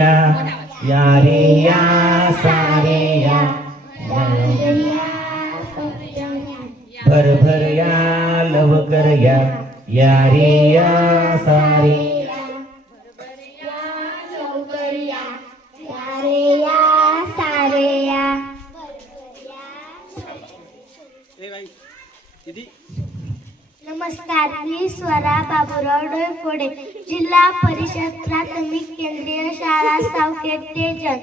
या रे या सारे या भर भर या लवकर या रे या सारे नमस्कार, मी स्वरा बाबूराव डोईफोडे, जिल्हा परिषद प्राथमिक केंद्रीय शाळा सावखेड तेजन.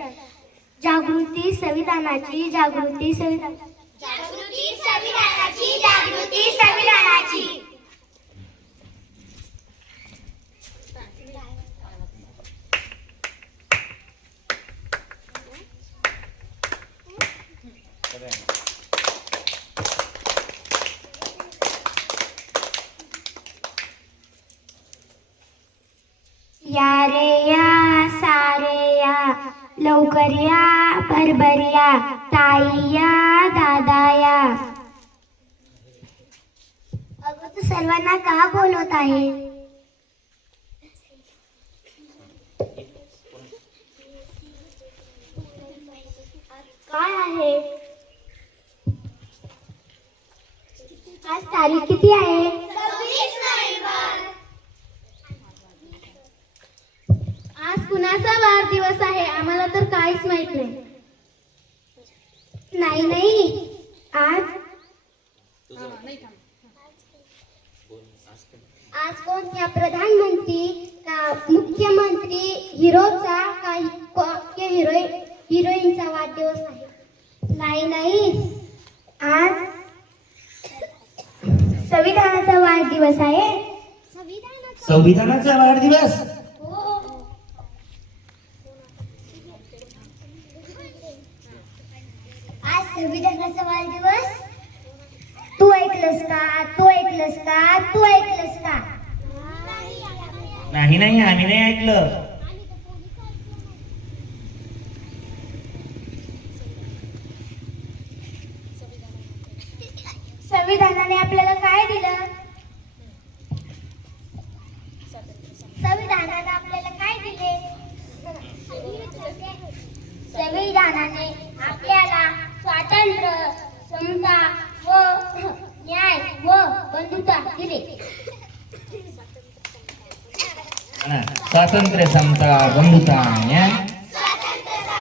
जागृती संविधानाची, जागृती संविधानाची, जागृती संविधानाची, जागृती संविधानाची. या रे या सारे या लवकर या भरभर या ताई या दादा या. अगं तू सर्वांना का बोलवत आहे? काय आहे आज? तारीख किती आहे? 26 नोव्हेंबर. आज कुणाचा वाढदिवस आहे? आम्हाला तर काहीच माहित नाही. नाही आज कोणत्या प्रधानमंत्री का मुख्यमंत्री हिरोचा का हिरोईनचा वाढदिवस आहे? नाही आज संविधानाचा वाढदिवस आहे. संविधानाचा वाढदिवस. आज संविधानाचा वाढदिवस. तू ऐकलंस का? तू ऐकलंस का? तू ऐकलंस का? नाही आम्ही नाही ऐकलं. संविधानाने आपल्याला काय दिलं? संविधानाने आपल्याला काय दिले? संविधानाने आपल्याला स्वातंत्र्य, समता व न्याय व बंधुता दिले. स्वातंत्र्य, समता, बंधुता, न्याय